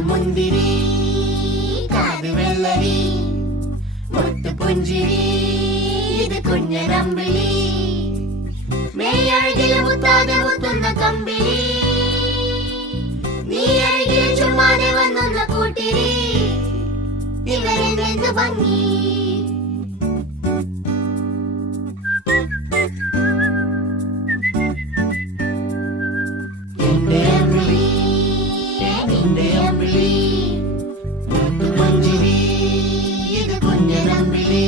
മുന്തിരി കാത് വെള്ളരി മുത്തുപുഞ്ചിരി ഇത് കുഞ്ഞനമ്പിളി മേയഴകില് മുത്താതെ മുത്തുന്ന കമ്പിളി നീ അഴകിൽ ചുമ്മാതെ വന്നൊന്ന കൂട്ടിരി ഇവരെന്ത് ഭംഗി നിന്റെ അമ്പിളി മുത്തുപുഞ്ചിരി ഇത് കുഞ്ഞനമ്പിളി